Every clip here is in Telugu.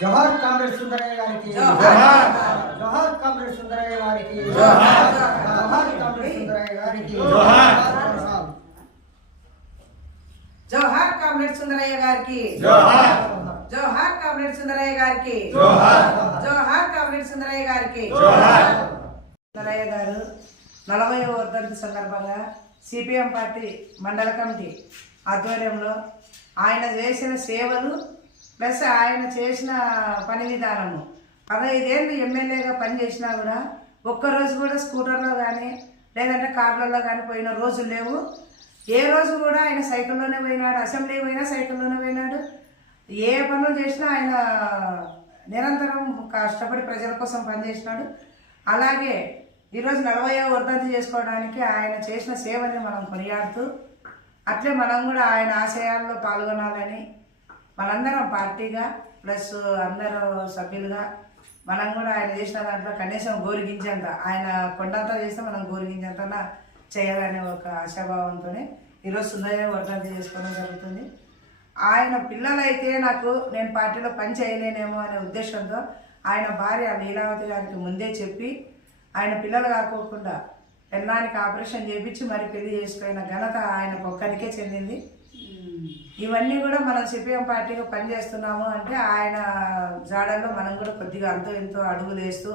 జవహర్ కామ్రేడ్ సుందరయ్య గారికి జోహార్. జవహర్ కామ్రేడ్ సుందరయ్య గారికి జోహార్. జవహర్ కామ్రేడ్ సుందరయ్య గారికి జోహార్. జోహార్ కామ్రేడ్ సుందరయ్య గారికి జోహార్. జోహార్ కామ్రేడ్ సుందరయ్య గారికి జోహార్. జోహార్ కామ్రేడ్ సుందరయ్య గారికి జోహార్. సుందరయ్య గారు నలభై వర్ధంతి సందర్భంగా సిపిఎం పార్టీ మండల కమిటీ ఆధ్వర్యంలో ఆయన చేసిన సేవలు ప్లస్ ఆయన చేసిన పని విధానము. పదహైదేళ్ళు ఎమ్మెల్యేగా పనిచేసినా కూడా ఒక్కరోజు కూడా స్కూటర్లో కానీ లేదంటే కార్లలో కానీ పోయిన రోజులు లేవు. ఏ రోజు కూడా ఆయన సైకిల్లోనే పోయినాడు అసెంబ్లీ పోయినా సైకిల్లోనే పోయినాడు. ఏ పనులు చేసినా ఆయన నిరంతరం కష్టపడి ప్రజల కోసం పనిచేసినాడు. అలాగే ఈరోజు నలభై వర్ధంతి చేసుకోవడానికి ఆయన చేసిన సేవని మనం కొనియాడుతూ అట్లే మనం కూడా ఆయన ఆశయాల్లో పాల్గొనాలని మనందరం పార్టీగా ప్లస్ అందరూ సభ్యులుగా మనం కూడా ఆయన చేసిన దాంట్లో కనీసం గోరిగించేంత ఆయన కొండంతా చేస్తే మనం గోరిగించేంత చేయాలనే ఒక ఆశాభావంతో ఈరోజు సుందరయ్య వర్ధంతి చేసుకోవడం జరుగుతుంది. ఆయన పిల్లలైతే నాకు నేను పార్టీలో పని చేయలేనేమో అనే ఉద్దేశంతో ఆయన భార్య లీలావతి గారికి ముందే చెప్పి ఆయన పిల్లలు కాకోకుండా పెళ్ళానికి ఆపరేషన్ చేయించి మరి పెళ్ళి చేసుకున్న ఘనత ఆయనకు ఒక్కరికే చెందింది. ఇవన్నీ కూడా మనం సిపిఎం పార్టీగా పనిచేస్తున్నాము అంటే ఆయన జాడల్లో మనం కూడా కొద్దిగా అంతో ఎంతో అడుగులు వేస్తూ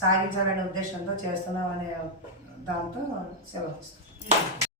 సాగించాలనే ఉద్దేశంతో చేస్తున్నాం అనే దాంతో సెలవు